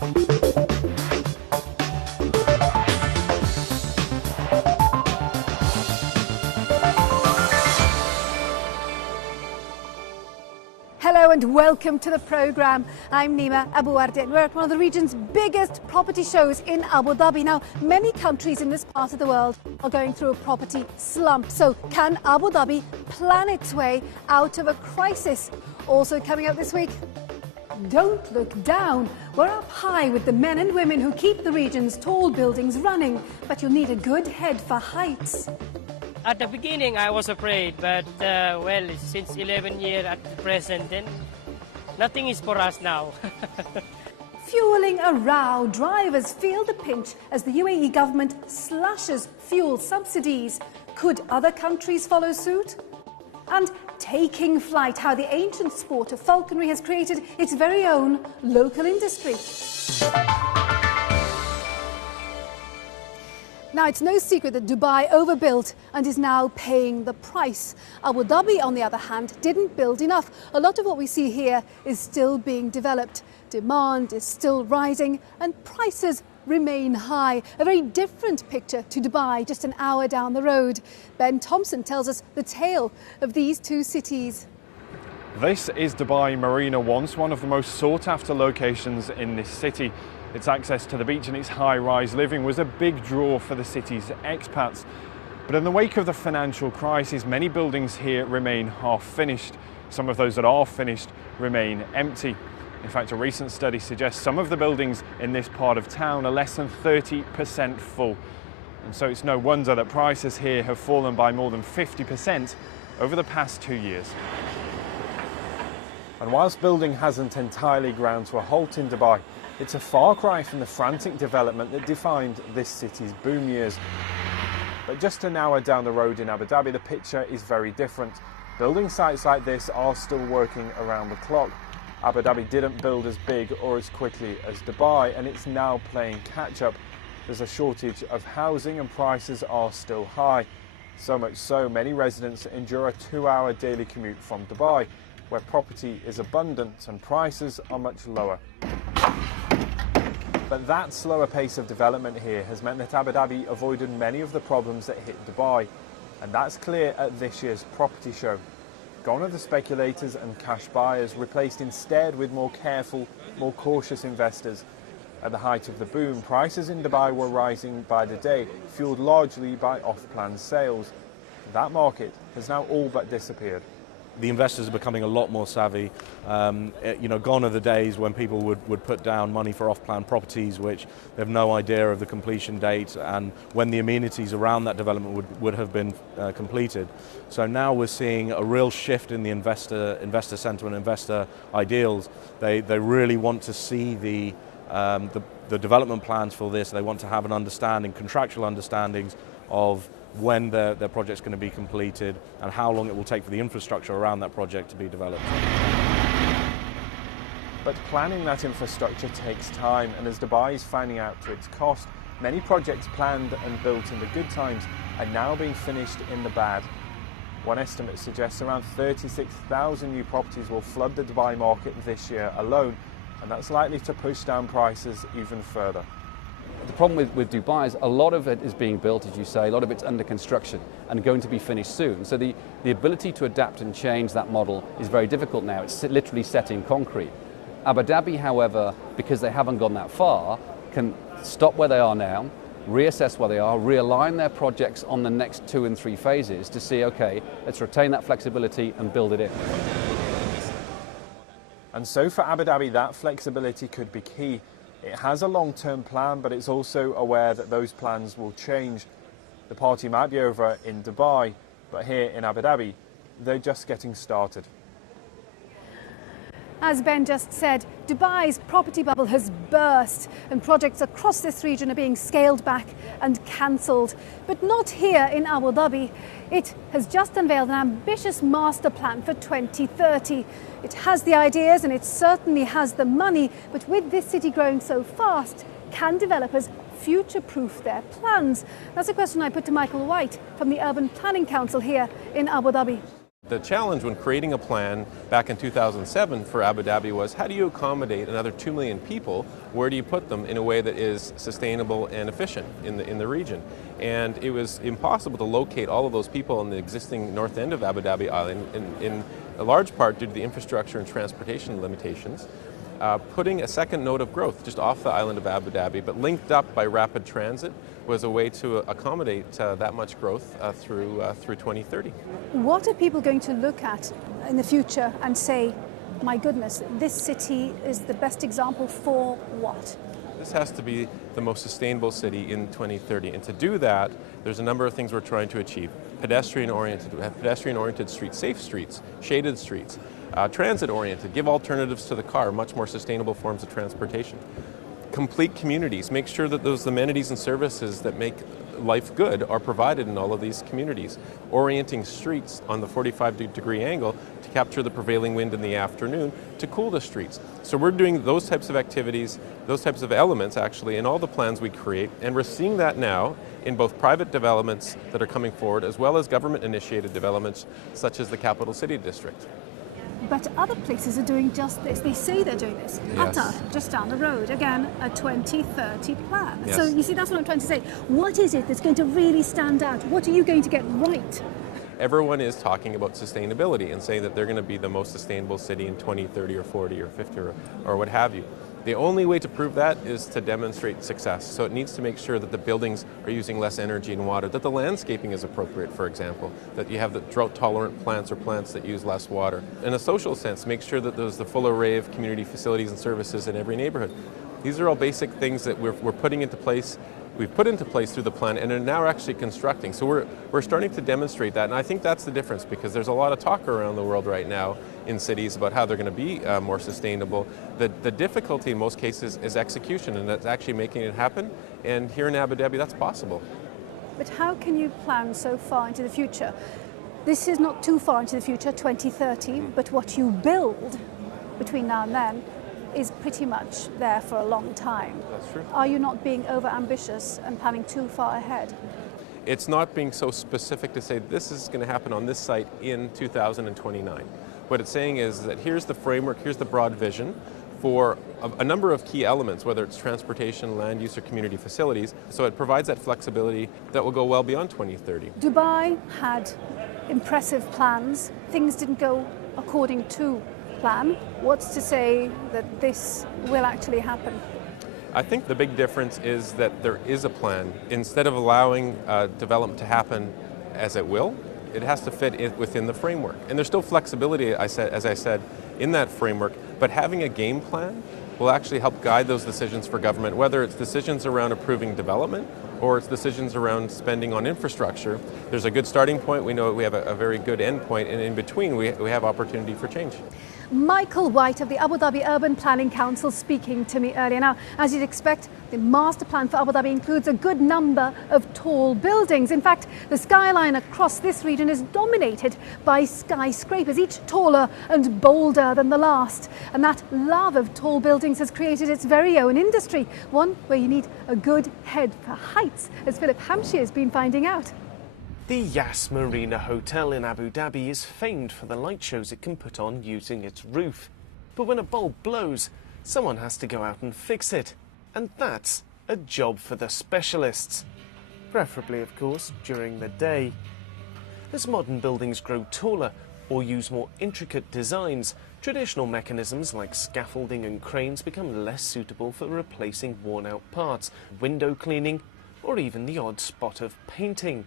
Hello and welcome to the programme. I'm Nima Abu Ardin. We're at one of the region's biggest property shows in Abu Dhabi. Now, many countries in this part of the world are going through a property slump. So can Abu Dhabi plan its way out of a crisis? Also coming up this week, don't look down. We're up high with the men and women who keep the region's tall buildings running, but you'll need a good head for heights. At the beginning, I was afraid, but well, since 11 years at the present, then nothing is for us now. Fueling a row, drivers feel the pinch as the UAE government slashes fuel subsidies. Could other countries follow suit? And taking flight, how the ancient sport of falconry has created its very own local industry. Now, it's no secret that Dubai overbuilt and is now paying the price. Abu Dhabi, on the other hand, didn't build enough. A lot of what we see here is still being developed. Demand is still rising and prices remain high. A very different picture to Dubai, just an hour down the road. Ben Thompson tells us the tale of these two cities. This is Dubai Marina, once one of the most sought-after locations in this city. Its access to the beach and its high-rise living was a big draw for the city's expats. But in the wake of the financial crisis, many buildings here remain half-finished. Some of those that are finished remain empty. In fact, a recent study suggests some of the buildings in this part of town are less than 30% full. And so it's no wonder that prices here have fallen by more than 50% over the past 2 years. And whilst building hasn't entirely ground to a halt in Dubai, it's a far cry from the frantic development that defined this city's boom years. But just an hour down the road in Abu Dhabi, the picture is very different. Building sites like this are still working around the clock. Abu Dhabi didn't build as big or as quickly as Dubai, and it's now playing catch-up. There's a shortage of housing and prices are still high. So much so, many residents endure a 2-hour daily commute from Dubai, where property is abundant and prices are much lower. But that slower pace of development here has meant that Abu Dhabi avoided many of the problems that hit Dubai. And that's clear at this year's property show. Gone are the speculators and cash buyers, replaced instead with more careful, more cautious investors. At the height of the boom, prices in Dubai were rising by the day, fueled largely by off-plan sales. That market has now all but disappeared. The investors are becoming a lot more savvy. Gone are the days when people would put down money for off-plan properties which they have no idea of the completion date and when the amenities around that development would have been completed. So now we're seeing a real shift in the investor sentiment, investor ideals. They really want to see the development plans for this. They want to have an understanding, contractual understandings of when their project's going to be completed and how long it will take for the infrastructure around that project to be developed. But planning that infrastructure takes time, and as Dubai is finding out to its cost, many projects planned and built in the good times are now being finished in the bad. One estimate suggests around 36,000 new properties will flood the Dubai market this year alone, and that's likely to push down prices even further. The problem with Dubai is a lot of it is being built, as you say, a lot of it's under construction and going to be finished soon. So the ability to adapt and change that model is very difficult now. It's literally set in concrete. Abu Dhabi, however, because they haven't gone that far, can stop where they are now, reassess where they are, realign their projects on the next 2 and 3 phases to see, okay, let's retain that flexibility and build it in. And so for Abu Dhabi, that flexibility could be key. It has a long-term plan, but it's also aware that those plans will change. The party might be over in Dubai, but here in Abu Dhabi, they're just getting started. As Ben just said, Dubai's property bubble has burst and projects across this region are being scaled back and cancelled. But not here in Abu Dhabi. It has just unveiled an ambitious master plan for 2030. It has the ideas and it certainly has the money, but with this city growing so fast, can developers future-proof their plans? That's a question I put to Michael White from the Urban Planning Council here in Abu Dhabi. The challenge when creating a plan back in 2007 for Abu Dhabi was, how do you accommodate another 2 million people? Where do you put them in a way that is sustainable and efficient in the region? And it was impossible to locate all of those people in the existing north end of Abu Dhabi Island, in a large part due to the infrastructure and transportation limitations. Putting a second node of growth just off the island of Abu Dhabi, but linked up by rapid transit, was a way to accommodate that much growth through 2030. What are people going to look at in the future and say, my goodness, this city is the best example for what? This has to be the most sustainable city in 2030. And to do that, there's a number of things we're trying to achieve. Pedestrian-oriented streets, safe streets, shaded streets, transit-oriented, give alternatives to the car, much more sustainable forms of transportation. Complete communities, make sure that those amenities and services that make life good are provided in all of these communities. Orienting streets on the 45-degree angle to capture the prevailing wind in the afternoon to cool the streets. So we're doing those types of activities, those types of elements actually in all the plans we create, and we're seeing that now in both private developments that are coming forward as well as government-initiated developments such as the Capital City District. But other places are doing just this. They say they're doing this. Yes. Qatar, just down the road, again, a 2030 plan. Yes. So you see, that's what I'm trying to say. What is it that's going to really stand out? What are you going to get right? Everyone is talking about sustainability and saying that they're going to be the most sustainable city in 2030 or 40 or 50 or what have you. The only way to prove that is to demonstrate success. So it needs to make sure that the buildings are using less energy and water, that the landscaping is appropriate, for example, that you have the drought-tolerant plants or plants that use less water. In a social sense, make sure that there's the full array of community facilities and services in every neighborhood. These are all basic things that we're putting into place. We've put into place through the plan and are now actually constructing. So we're starting to demonstrate that, and I think that's the difference, because there's a lot of talk around the world right now in cities about how they're going to be more sustainable. The difficulty in most cases is execution, and that's actually making it happen. And here in Abu Dhabi, that's possible. But how can you plan so far into the future? This is not too far into the future, 2030, but what you build between now and then is pretty much there for a long time. That's true. Are you not being over-ambitious and planning too far ahead? It's not being so specific to say this is going to happen on this site in 2029. What it's saying is that here's the framework, here's the broad vision for a number of key elements, whether it's transportation, land use, or community facilities. So it provides that flexibility that will go well beyond 2030. Dubai had impressive plans. Things didn't go according to plan. What's to say that this will actually happen? I think the big difference is that there is a plan. Instead of allowing development to happen as it will, it has to fit within the framework. And there's still flexibility, as I said, in that framework, but having a game plan will actually help guide those decisions for government, whether it's decisions around approving development or it's decisions around spending on infrastructure. There's a good starting point. We know we have a very good end point, and in between we have opportunity for change. Michael White of the Abu Dhabi Urban Planning Council speaking to me earlier. Now, as you'd expect, the master plan for Abu Dhabi includes a good number of tall buildings. In fact, the skyline across this region is dominated by skyscrapers, each taller and bolder than the last. And that love of tall buildings has created its very own industry, one where you need a good head for heights, as Philip Hampshire has been finding out. The Yas Marina Hotel in Abu Dhabi is famed for the light shows it can put on using its roof. But when a bulb blows, someone has to go out and fix it. And that's a job for the specialists. Preferably, of course, during the day. As modern buildings grow taller or use more intricate designs, traditional mechanisms like scaffolding and cranes become less suitable for replacing worn-out parts, window cleaning, or even the odd spot of painting.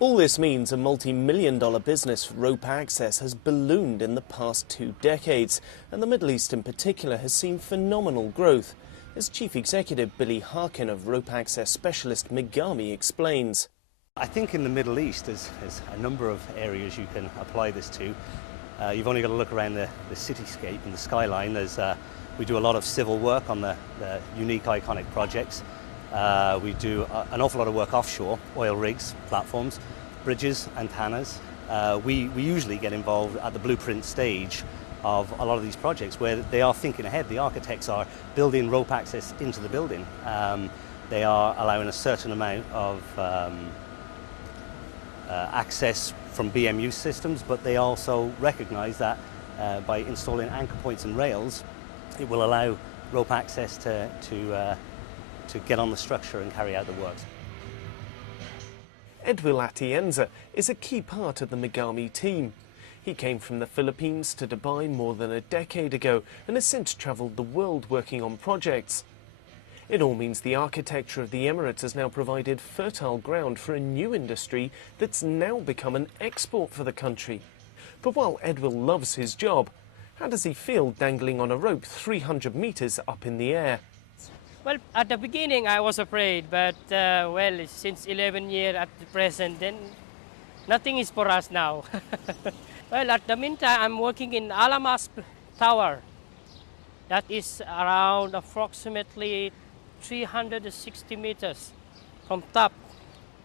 All this means a multi-million-dollar business, rope access, has ballooned in the past 2 decades, and the Middle East in particular has seen phenomenal growth, as Chief Executive Billy Harkin of rope access specialist Megami explains. I think in the Middle East there's a number of areas you can apply this to. You've only got to look around the cityscape and the skyline. We do a lot of civil work on the unique iconic projects. We do an awful lot of work offshore, oil rigs, platforms, bridges, antennas. We usually get involved at the blueprint stage of a lot of these projects where they are thinking ahead. The architects are building rope access into the building. They are allowing a certain amount of access from BMU systems, but they also recognise that by installing anchor points and rails, it will allow rope access to get on the structure and carry out the works. Edwil Atienza is a key part of the Megami team. He came from the Philippines to Dubai more than a decade ago and has since travelled the world working on projects. It all means the architecture of the Emirates has now provided fertile ground for a new industry that's now become an export for the country. But while Edwil loves his job, how does he feel dangling on a rope 300 metres up in the air? Well, at the beginning I was afraid, but well, since 11 years at the present, then nothing is for us now. Well, at the meantime, I'm working in Alamas Tower. That is around approximately 360 meters from top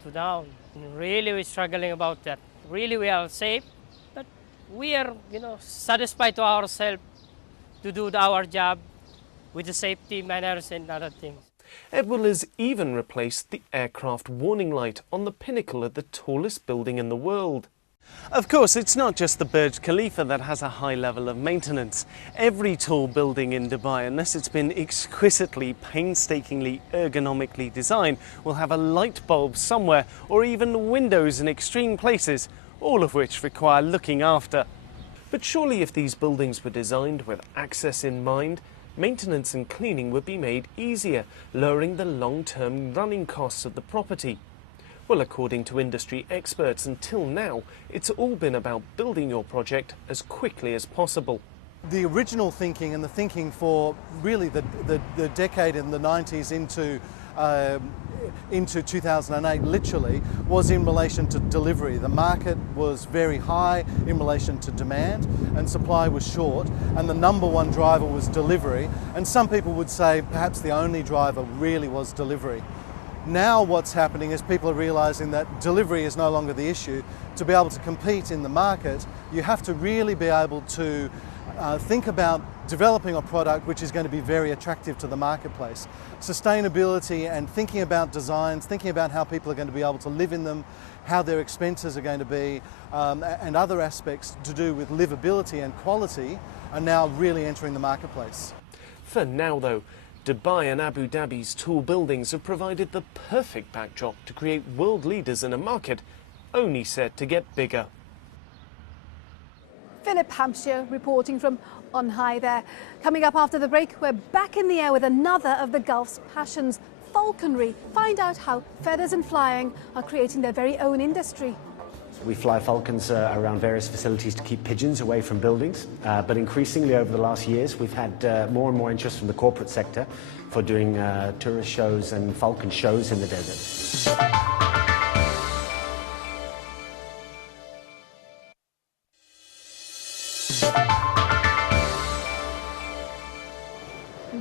to down. And really, we're struggling about that. Really, we are safe, but we are, satisfied to ourselves to do our job with the safety manners and other things. Edwil has even replaced the aircraft warning light on the pinnacle of the tallest building in the world. Of course, it's not just the Burj Khalifa that has a high level of maintenance. Every tall building in Dubai, unless it's been exquisitely, painstakingly, ergonomically designed, will have a light bulb somewhere or even windows in extreme places, all of which require looking after. But surely if these buildings were designed with access in mind, maintenance and cleaning would be made easier, lowering the long-term running costs of the property. Well, according to industry experts, until now, it's all been about building your project as quickly as possible. The original thinking and the thinking for really the decade in the 90s into 2008 literally was in relation to delivery. The market was very high in relation to demand and supply was short, and the number one driver was delivery, and some people would say perhaps the only driver really was delivery. Now what's happening is people are realising that delivery is no longer the issue. To be able to compete in the market, you have to really be able to think about developing a product which is going to be very attractive to the marketplace. Sustainability and thinking about designs, thinking about how people are going to be able to live in them, how their expenses are going to be, and other aspects to do with livability and quality are now really entering the marketplace. For now, though, Dubai and Abu Dhabi's tall buildings have provided the perfect backdrop to create world leaders in a market only set to get bigger. Philip Hampshire reporting from on high there. Coming up after the break, we're back in the air with another of the Gulf's passions, falconry. Find out how feathers and flying are creating their very own industry. We fly falcons around various facilities to keep pigeons away from buildings, but increasingly over the last years we've had more and more interest from the corporate sector for doing tourist shows and falcon shows in the desert.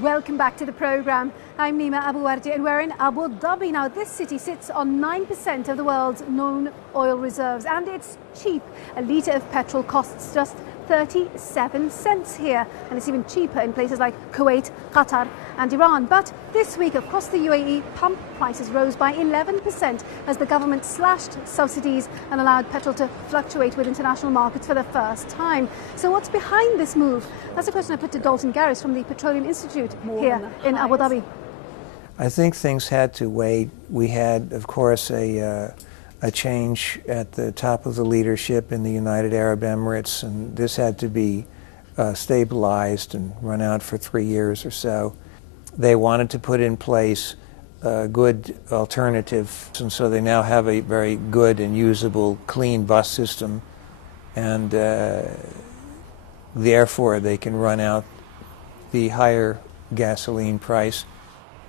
Welcome back to the programme. I'm Nima Abuwardi and we're in Abu Dhabi. Now, this city sits on 9% of the world's known oil reserves and it's cheap. A litre of petrol costs just 37 cents here, and it's even cheaper in places like Kuwait, Qatar and Iran. But this week across the UAE, pump prices rose by 11% as the government slashed subsidies and allowed petrol to fluctuate with international markets for the first time. So what's behind this move? That's a question I put to Dalton Garris from the Petroleum Institute here in Abu Dhabi. I think things had to wait. We had, of course, a change at the top of the leadership in the United Arab Emirates, and this had to be stabilized and run out for 3 years or so. They wanted to put in place a good alternative, and so they now have a very good and usable clean bus system, and therefore they can run out the higher gasoline price.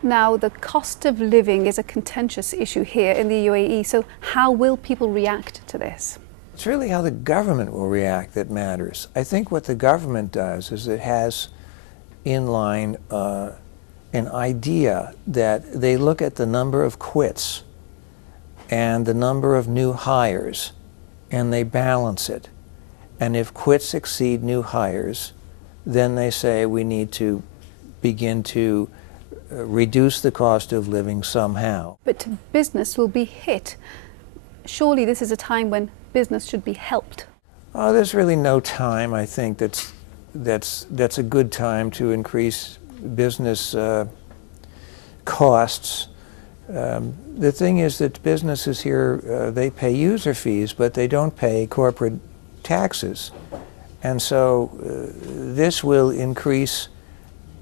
Now, the cost of living is a contentious issue here in the UAE, so how will people react to this? It's really how the government will react that matters. I think what the government does is it has in line an idea that they look at the number of quits and the number of new hires, and they balance it. And if quits exceed new hires, then they say we need to begin to reduce the cost of living somehow. But business will be hit. Surely this is a time when business should be helped? Oh, there's really no time. I think that's a good time to increase business costs. The thing is that businesses here, they pay user fees, but they don't pay corporate taxes. And so this will increase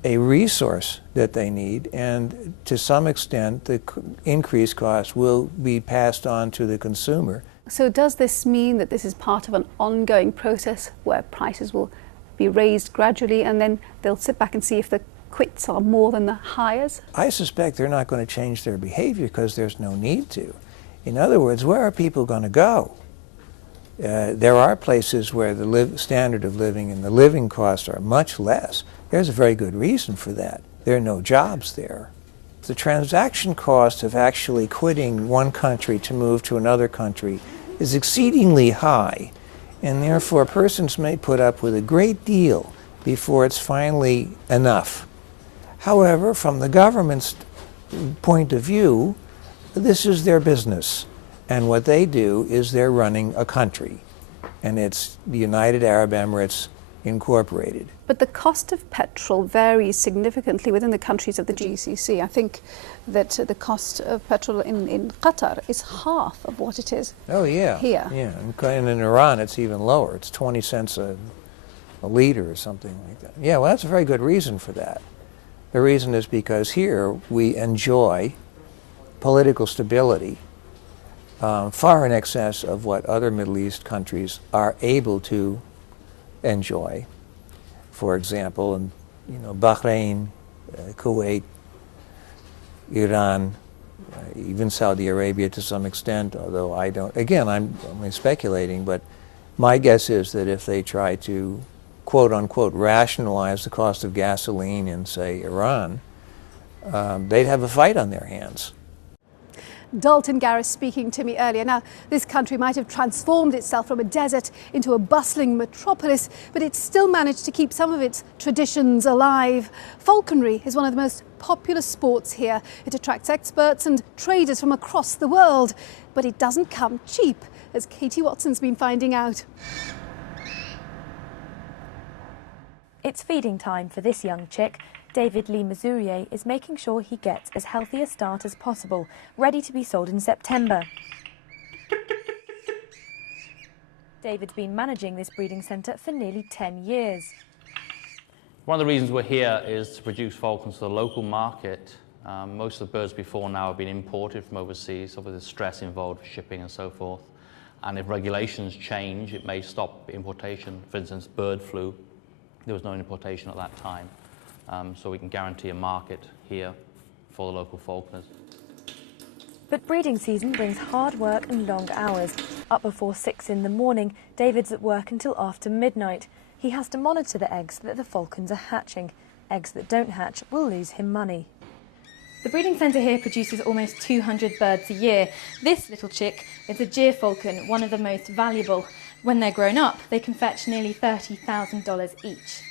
a resource that they need, and to some extent the increased cost will be passed on to the consumer. So does this mean that this is part of an ongoing process where prices will be raised gradually and then they'll sit back and see if the quits are more than the hires? I suspect they're not going to change their behavior because there's no need to. In other words, where are people going to go? There are places where the standard of living and the living costs are much less. There's a very good reason for that. There are no jobs there. The transaction cost of actually quitting one country to move to another country is exceedingly high, and therefore persons may put up with a great deal before it's finally enough. However, from the government's point of view, this is their business, and what they do is they're running a country, and it's the United Arab Emirates Incorporated. But the cost of petrol varies significantly within the countries of the GCC. I think that the cost of petrol in Qatar is half of what it is here. Yeah, and in Iran it's even lower. It's 20 cents a liter or something like that. Yeah, well, that's a very good reason for that. The reason is because here we enjoy political stability far in excess of what other Middle East countries are able to enjoy. For example, in Bahrain, Kuwait, Iran, even Saudi Arabia to some extent, although I don't, again, I'm only speculating, but my guess is that if they try to quote unquote rationalize the cost of gasoline in, say, Iran, they'd have a fight on their hands. Dalton Garris speaking to me earlier. Now, this country might have transformed itself from a desert into a bustling metropolis, but it's still managed to keep some of its traditions alive. Falconry is one of the most popular sports here. It attracts experts and traders from across the world, but it doesn't come cheap, as Katie Watson's been finding out. It's feeding time for this young chick. David Lee Mazurier is making sure he gets as healthy a start as possible, ready to be sold in September. David's been managing this breeding centre for nearly 10 years. One of the reasons we're here is to produce falcons for the local market. Most of the birds before now have been imported from overseas, so there's stress involved with shipping and so forth. And if regulations change, it may stop importation. For instance, bird flu, there was no importation at that time. So we can guarantee a market here for the local falconers. But breeding season brings hard work and long hours. Up before 6 in the morning, David's at work until after midnight. He has to monitor the eggs that the falcons are hatching. Eggs that don't hatch will lose him money. The breeding centre here produces almost 200 birds a year. This little chick is a gyr falcon, one of the most valuable. When they're grown up, they can fetch nearly $30,000 each.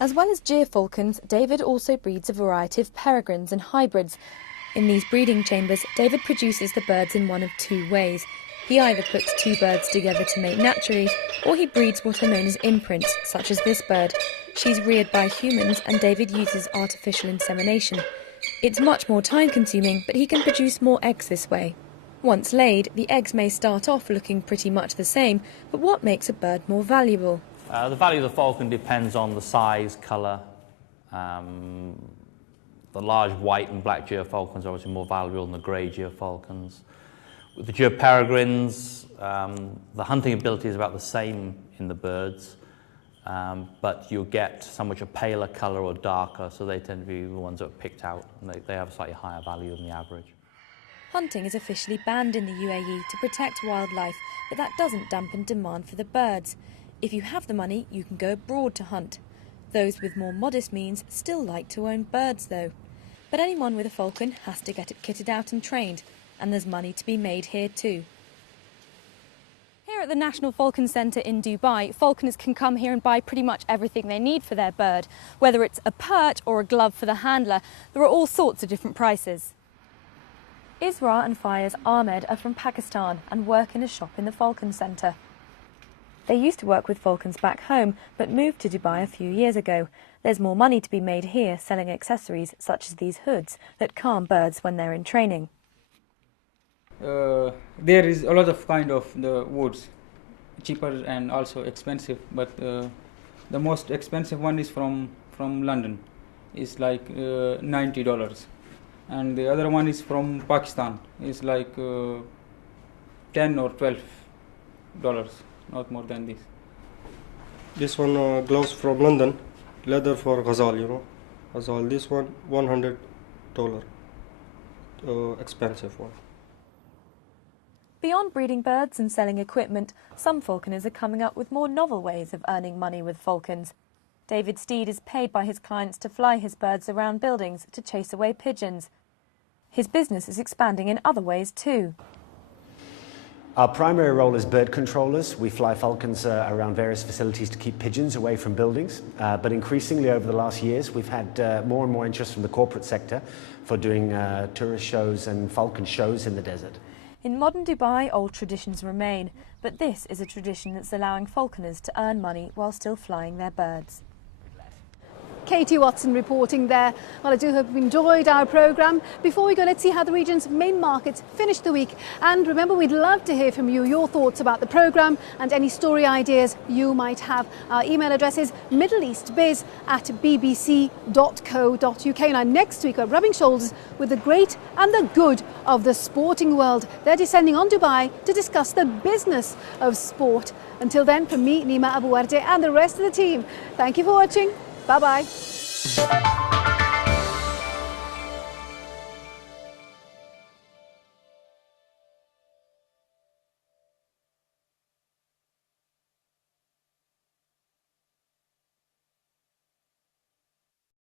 As well as gyr falcons, David also breeds a variety of peregrines and hybrids. In these breeding chambers, David produces the birds in one of two ways. He either puts two birds together to mate naturally, or he breeds what are known as imprints, such as this bird. She's reared by humans, and David uses artificial insemination. It's much more time-consuming, but he can produce more eggs this way. Once laid, the eggs may start off looking pretty much the same, but what makes a bird more valuable? The value of the falcon depends on the size, colour. The large white and black gyr falcons are obviously more valuable than the grey gyr falcons. With the gyr peregrines, the hunting ability is about the same in the birds, but you'll get some which are paler colour or darker, so they tend to be the ones that are picked out, and they have a slightly higher value than the average. Hunting is officially banned in the UAE to protect wildlife, but that doesn't dampen demand for the birds. If you have the money, you can go abroad to hunt. Those with more modest means still like to own birds, though. But anyone with a falcon has to get it kitted out and trained, and there's money to be made here too. Here at the National Falcon Centre in Dubai, falconers can come here and buy pretty much everything they need for their bird. Whether it's a perch or a glove for the handler, there are all sorts of different prices. Isra and Fayez Ahmed are from Pakistan and work in a shop in the Falcon Centre. They used to work with falcons back home, but moved to Dubai a few years ago. There's more money to be made here selling accessories such as these hoods that calm birds when they're in training. There is a lot of kind of the woods, cheaper and also expensive, but the most expensive one is from London. It's like $90, and the other one is from Pakistan. It's like $10 or $12, not more than this. This one gloves from London, leather for Ghazal, you know, Ghazal. This one $100, expensive one. Beyond breeding birds and selling equipment, some falconers are coming up with more novel ways of earning money with falcons. David Steed is paid by his clients to fly his birds around buildings to chase away pigeons. His business is expanding in other ways too. Our primary role is bird controllers. We fly falcons around various facilities to keep pigeons away from buildings. But increasingly over the last years, we've had more and more interest from the corporate sector for doing tourist shows and falcon shows in the desert. In modern Dubai, old traditions remain, but this is a tradition that's allowing falconers to earn money while still flying their birds. Katie Watson reporting there. Well, I do hope you've enjoyed our programme. Before we go, let's see how the region's main markets finished the week. And remember, we'd love to hear from you, your thoughts about the programme and any story ideas you might have. Our email address is middleeastbiz@bbc.co.uk. Now, next week, we're rubbing shoulders with the great and the good of the sporting world. They're descending on Dubai to discuss the business of sport. Until then, from me, Nima Abu Warde, and the rest of the team, thank you for watching. Bye-bye.